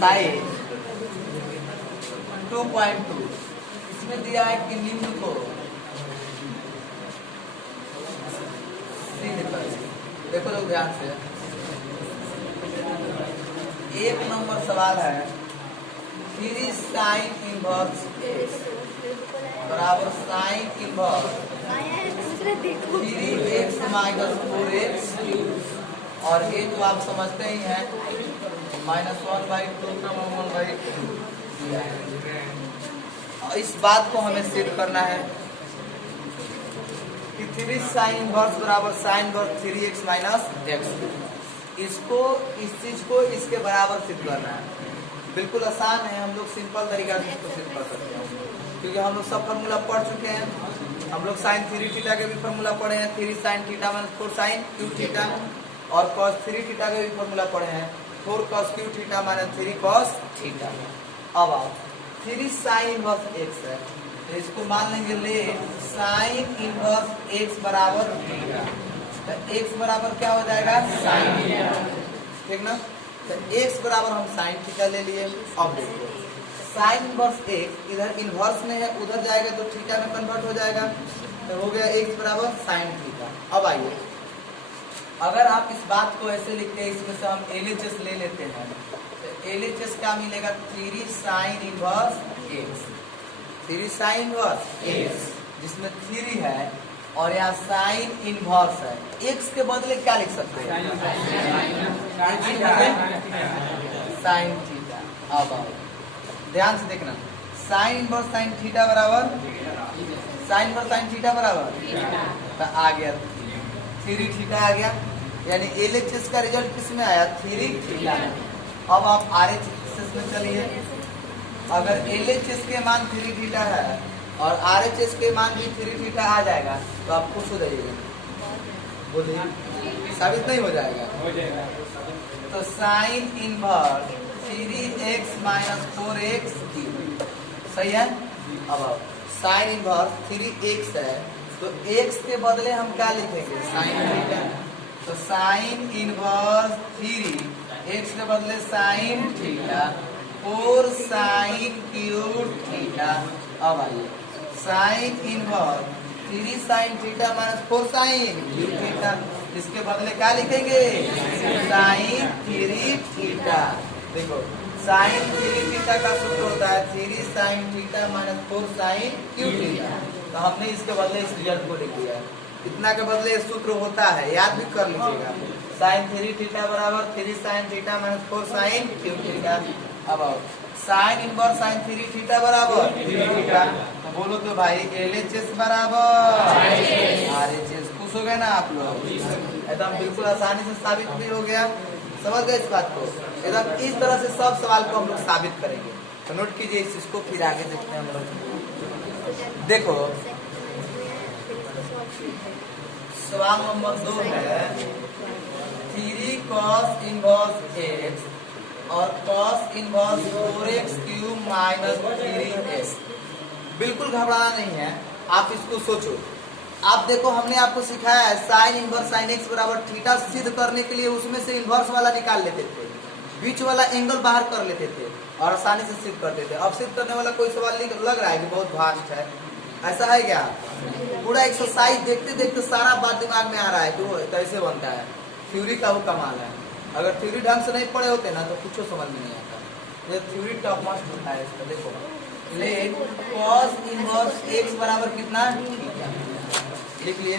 Sign 2.2 इसमें दिया है कि निम्न को देखो लोग ध्यान से, एक नंबर सवाल है 3 साइन इनवर्स एक्स बराबर sine inverse 3x minus 4x, और ये तो आप समझते ही हैं -1/2 का 1/2। इस बात को हमें सिद्ध करना है कि 3 साइन इनवर्स बराबर sine inverse 3x minus x। इसको इस चीज को इसके बराबर सिद्ध करना है। बिल्कुल आसान है, हम लोग सिंपल तरीका से इसको सिद्ध कर सकते हैं, क्योंकि हम लोग सब फॉर्मूला पढ़ चुके हैं। हम लोग साइन 3 थीटा के भी फॉर्मूला पढ़े हैं, 3 sine theta minus 4 sine cube theta, और cos 3 थीटा के भी फॉर्मूला पढ़े हैं, 4 cos cube theta minus 3 cos theta. अब आओ 3 साइन इनवर्स x है, तो इसको मान लेंगे ले साइन इनवर्स x बराबर थीटा, तो x बराबर क्या हो जाएगा साइन थीटा, ठीक ना। तो x बराबर हम साइन थीटा ले लिए। अब देखो साइन इनवर्स x इधर इनवर्स में है, उधर जाएगा तो थीटा में कन्वर्ट हो जाएगा, तो हो गया x बराबर साइन थीटा। अब आइए, अगर आप इस बात को ऐसे लिखते हैं, इसमें से हम LHS ले लेते हैं, तो LHS क्या मिलेगा 3 sine inverse x, 3 sine inverse x जिसमें 3 है और यहाँ साइन इनवर्स है। x के बदले क्या लिख सकते हैं साइन थीटा। अब आओ ध्यान से देखना, साइन इनवर्स साइन थीटा बराबर साइन इनवर्स साइन थीटा बराबर तो आ गया 3 थीटा आ गया, यानी LHS का रिजल्ट किस में आया 3 थीटा। अब आप RHS में चलिए, अगर LHS के मान 3 थीटा है और RHS के मान भी 3 थीटा आ जाएगा तो आप खुश हो जाइएगा, बोलिए साबित नहीं हो जाएगा। तो sine inverse 3x minus 4x सही है। अब साइन इनवर्स 3x है, तो x के बदले हम क्या लिखेंगे साइन थीटा, तो साइन इनवर्स 3x के बदले sine theta 4 sine cube theta. अब आइए sine inverse 3 sine theta minus 4 sine cube theta, इसके बदले क्या लिखेंगे साइन 3 थीटा। देखो साइन 3 थीटा का सूत्र होता है 3 sine theta minus 4 sine cube theta, तो हमने इसके बदले इस रिजल्ट को लिख दिया। इतना के बदले सूत्र होता है, याद भी कर लीजिएगा, साइन 3 थीटा बराबर 3 sine theta minus 4 sine cube theta. अब साइन इनवर्स साइन 3 थीटा बराबर 3 थीटा, तो बोलो तो भाई LHS बराबर RHS। खुश हो गए ना आप लोग, एकदम बिल्कुल आसानी से साबित भी हो गया। समझ गए इस बात को, एकदम इस तरह से सब सवाल को हम लोग साबित करेंगे। तो नोट कीजिए इस चीज को, फिर आगे देखते हैं हम लोग। देखो सवाल नंबर 2 है 3 cos इनवर्स x और cos inverse 4x cube minus 3x। बिल्कुल घबराना नहीं है, आप इसको सोचो। आप देखो हमने आपको सिखाया है साइन इनवर्स साइन x बराबर थीटा सिद्ध करने के लिए उसमें से इनवर्स वाला निकाल लेते थे, बीच वाला एंगल बाहर कर लेते थे और आसानी से सिद्ध करते थे। अब सिद्ध करने वाला कोई सवाल लग रहा है कि बहुत भास्ट है, ऐसा है क्या? पूरा एक्सरसाइज देखते देखते सारा बात दिमाग में आ रहा है कि वो कैसे बनता है। थ्योरी का वो कमाल है, अगर थ्योरी ढंग से नहीं पढ़े होते ना तो कुछ समझ में नहीं आता। ये थ्योरी टॉप मोस्ट होता है इसका। देखो ले cos इनवर्स x बराबर कितना लिख लिए,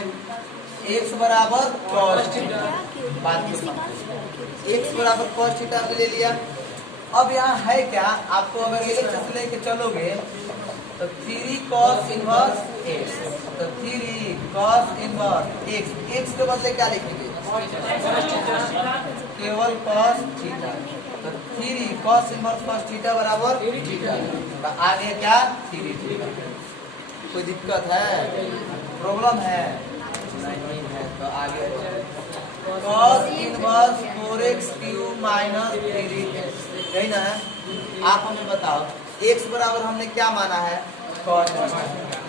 x बराबर cos थीटा, बात को समझो, x बराबर cos थीटा ले लिया। अब यहाँ है क्या, आपको अगर LHS लेके चलोगे तो 3 cos इनवर्स x, तो 3 cos इनवर्स x के बदले क्या लिखेंगे केवल cos थीटा, तो 3 cos इनवर्स cos थीटा बराबर थीटा, तो आगे क्या 3 थीटा। कोई दिक्कत है, प्रॉब्लम है? नहीं है, तो आगे cos inverse 4x cube minus 3x, यही ना है। आप हमें बताओ x बराबर हमने क्या माना है cos,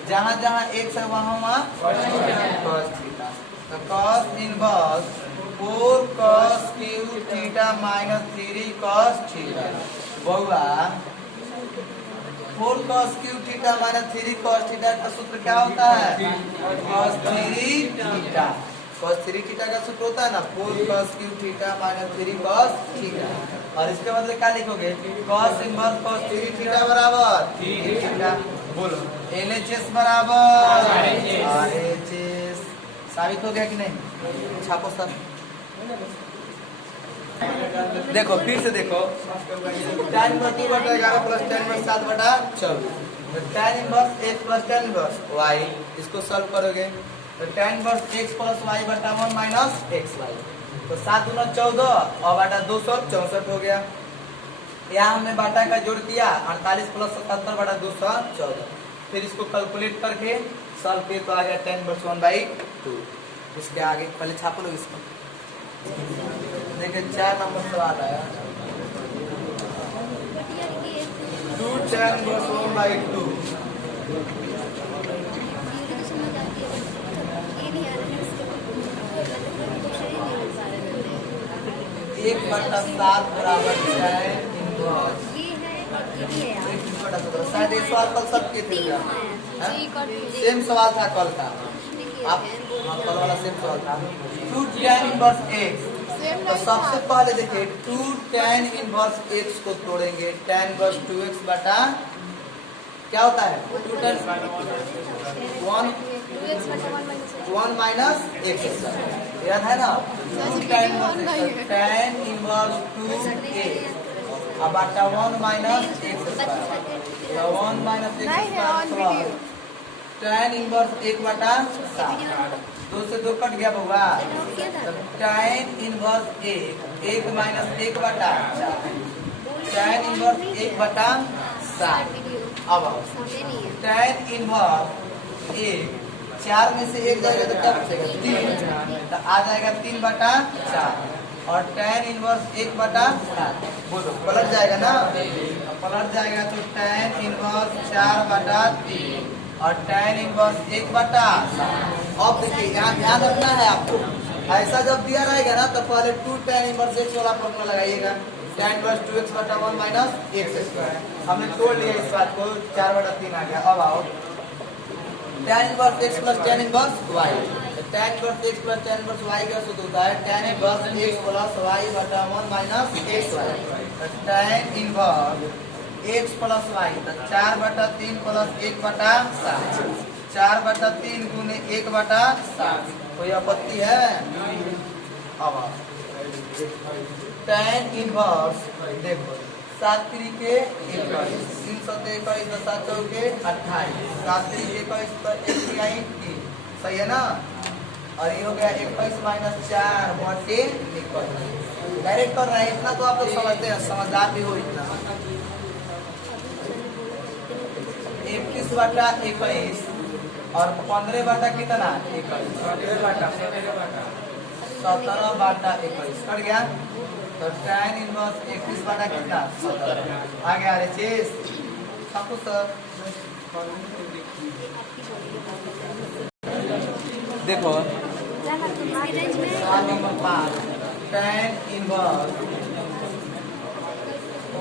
जहाँ जहाँ x है वहाँ वहाँ cos थीटा, तो cos inverse 4 cos cube theta minus 3 cos theta. बहुआ 4 cos cube theta minus 3 cos theta का सूत्र क्या होता है? cos 3 theta. cos 3 थीटा का सूत्र होता है ना 4 cos cube theta minus 3 cos theta. और इसके बदले क्या लिखोगे? cos इनवर्स cos 3 थीटा बराबर थीटा। बोलो LHS बराबर RHS। साबित हो गया कि नहीं? छापो सब। देखो फिर से देखो, tan इनवर्स 2 बटा 11 प्लस tan इनवर्स 7 बटा 24। tan inverse x plus tan inverse y, इसको सॉल्व करोगे तो tan inverse x plus y बटा 1 माइनस xy। तो 7 गुना 14 और बटा 264 हो गया। यहाँ हमने बाटा का जोड़ किया 48 प्लस 77 बटा 214। फिर इसको कैलकुलेट करके सॉल्व किए तो आ गया tan इनवर्स 1/2। इसके आगे पहले छापो लोग इसको। देखिए 4 नंबर सवाल आया 2 tan इनवर्स 1/2। एक बटा 7 बराबर tan इनवर्स शायद इस सवाल कल सबके थे सेम सवाल था कल का। आप कल वाला सेम सवाल था 2 tan इनवर्स x। तो सबसे पहले देखिए 2 tan इनवर्स x को तोड़ेंगे tan इनवर्स 2x बटा क्या होता है 2 tan 1 माइनस x। याद है ना 2 tan इनवर्स 2x अब बटा 1 minus x। 1 minus x tan inverse 1 बटा 7। 2 से 2 कट गया बउआ। tan इनवर्स 1 माइनस 1 बटा 4 tan इनवर्स 1 बटा 7। अब tan इनवर्स 1 4 में से 1 जाएगा तो क्या बचेगा 3 तो आ जाएगा 3 बटा 4 और tan इनवर्स 1 बटा 7 बोलो पलट जाएगा ना। पलट जाएगा तो tan इनवर्स 4 बटा 3 और tan इनवर्स 1 बटा 7। अब देखिए यहाँ ध्यान रखना है आपको, ऐसा जब दिया रहेगा ना तो पहले 2 tan इनवर्स x वाला फॉर्मूला लगाइएगा tan इनवर्स 2x बटा 1 माइनस x²। हमने तोड़ लिया इस बात को 4 बटा 3 आ गया। अब आओ tan inverse x plus tan inverse y। tan inverse x plus tan inverse y का सूत्र होता है tan inverse x plus y बटा 1 minus xy। tan inverse x plus y तो 4 बटा 3 प्लस 1 बटा 7 4 बटा 3 गुने 1 बटा 7। कोई आपत्ति है? अब tan इनवर्स देखो 7 3 21 3 7 21 7 चौके 28 7 3 21 पर 1 3 सही है ना। और ये हो गया 21 माइनस 4 बटे 21। डायरेक्ट कर रहे हैं इतना तो आप लोग समझते हैं, समझदार भी हो इतना। 21 बटा 21 और 15 बटा कितना 21 17 बटा 21 कट गया तो tan इनवर्स 21 बटा कितना 17 आ गया। RHS सबको सर देखो सवाल number 5 tan inverse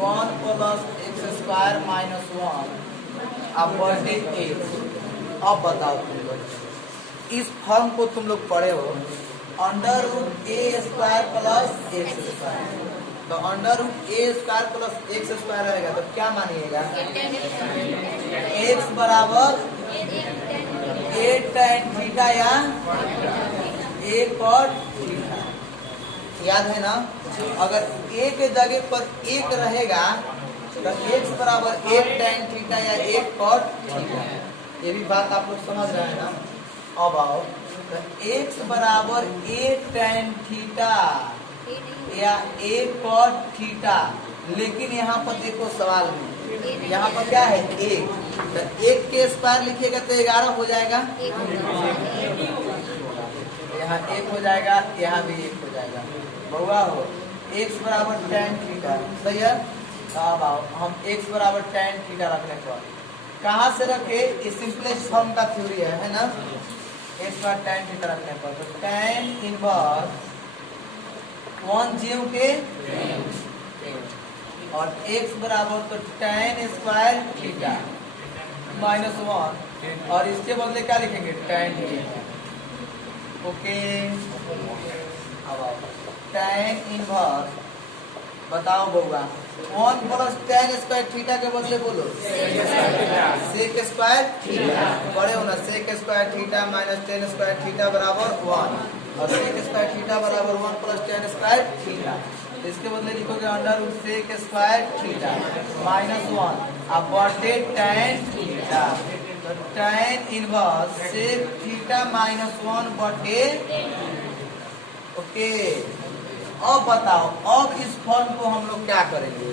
1 plus x² minus 1 अब बटे 8। अब बताओ तुम लोग इस फॉर्म को तुम लोग पढ़े हो √a² प्लस x²। तो √a² प्लस x² रहेगा तो क्या मानिएगा x बराबर a tan थीटा या a cot थीटा। याद है ना, अगर a के जगह पर 1 रहेगा तो x बराबर 1 tan थीटा या 1 cot थीटा। ये भी बात आप लोग समझ रहे हैं ना। अब आओ तो x बराबर 1 tan थीटा या 1 cot थीटा। लेकिन यहाँ पर देखो सवाल में यहाँ पर क्या है 1 तो 1 के स्क्वायर लिखिएगा तो 11 हो जाएगा। यहाँ 1 हो जाएगा यहाँ भी 1 हो जाएगा। बहुआ हो x बराबर tan थीटा सही है। अब आओ हम x बराबर tan थीटा रखने पर कहाँ से रखे इस सिंपलेस्ट फॉर्म का थ्योरी है ना। x बराबर tan थीटा रखने पर तो tan इनवर्स 1 ज्यों के और x बराबर तो tan स्क्वायर थीटा माइनस 1 और इसके बदले क्या लिखेंगे tan थीटा। ओके अब tan इनवर्स बताओ बउआ 1 प्लस tan स्क्वायर थीटा के बदले बोलो sec स्क्वायर थीटा बड़े होना sec square theta minus tan square theta बराबर 1 और sec स्क्वायर थीटा बराबर 1 प्लस tan स्क्वायर थीटा। इसके बदले लिखोगे under root sec square theta minus 1 अब बटे tan थीटा तो tan inverse sec theta minus 1 बटे। ओके अब बताओ अब इस फॉर्म को हम लोग क्या करेंगे।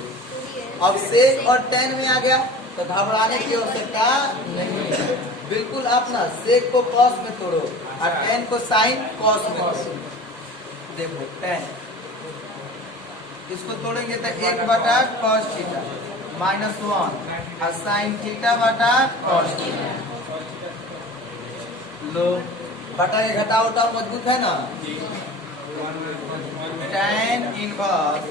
अब sec और tan में आ गया तो घबराने की आवश्यकता नहीं है। बिल्कुल अपना sec को cos में तोड़ो और tan को sin cos में तोड़ो। देखो tan इसको तोड़ेंगे तो 1 बटा cos थीटा माइनस 1 और sin थीटा बटा cos थीटा। लो बटा के घटाओ उठाओ मजबूत है ना। tan inverse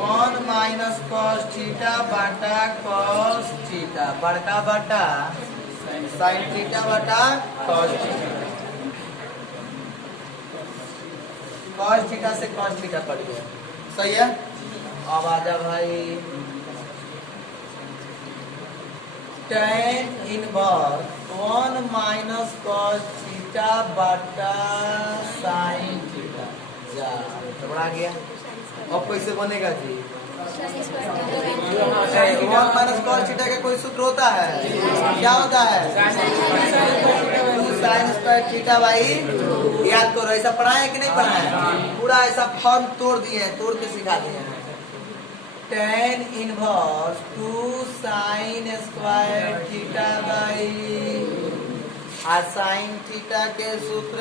1 minus cos theta बटा cos थीटा बड़का बटा sin थीटा बटा cos थीटा। cos थीटा से cos थीटा कट गया सही है। अब आजा भाई tan inverse 1 minus cos theta बटा sin थीटा जा बड़ा गया। अब कैसे बनेगा जी 1 माइनस cos थीटा का कोई सूत्र होता है क्या होता है 2 sin स्क्वायर थीटा बाई याद करो। ऐसा पढ़ाए कि नहीं पढ़ाए पूरा ऐसा फॉर्म तोड़ दिए हैं तोड़ के सिखा दिए हैं। tan inverse 2 sin square theta by और sin थीटा के सूत्र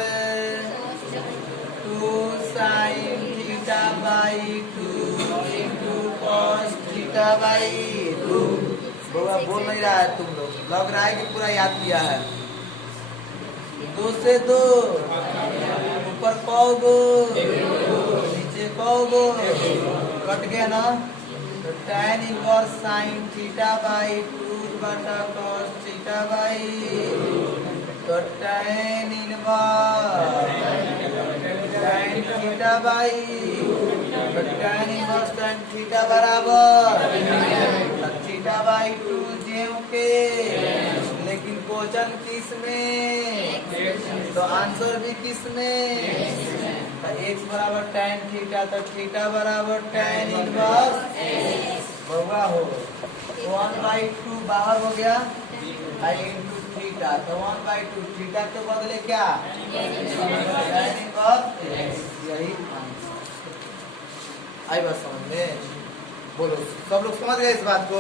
2 sin theta by 2 into cos theta by 2। बोल नहीं रहा है तुम लोग लग रहा है कि पूरा याद किया है। 2 से 2 ऊपर कहोगो नीचे कहोगो कट गया ना। तो tan inverse sin theta by 2 बटा cos थीटा बाई तो tan inverse tan theta by तो tan इनवर्स tan थीटा बराबर थीटा बाई 2 ज्यों के लेकिन क्वेश्चन किस में तो आंसर भी किस में तो x बराबर tan थीटा तो थीटा बराबर tan इनवर्स बउआ हो 1/2 बाहर हो गया आई इंटू थीटा तो 1/2 थीटा के बदले क्या tan इनवर्स यही आंसर आई बस समझ में। बोलो सब लोग समझ गए इस बात को।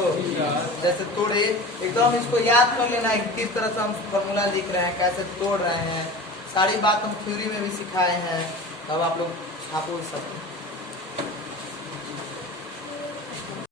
जैसे तोड़े एकदम इसको याद कर लेना है किस तरह से हम फॉर्मूला लिख रहे हैं कैसे तोड़ रहे हैं सारी बात हम थ्योरी में भी सिखाए हैं तब आप लोग छापो सकते।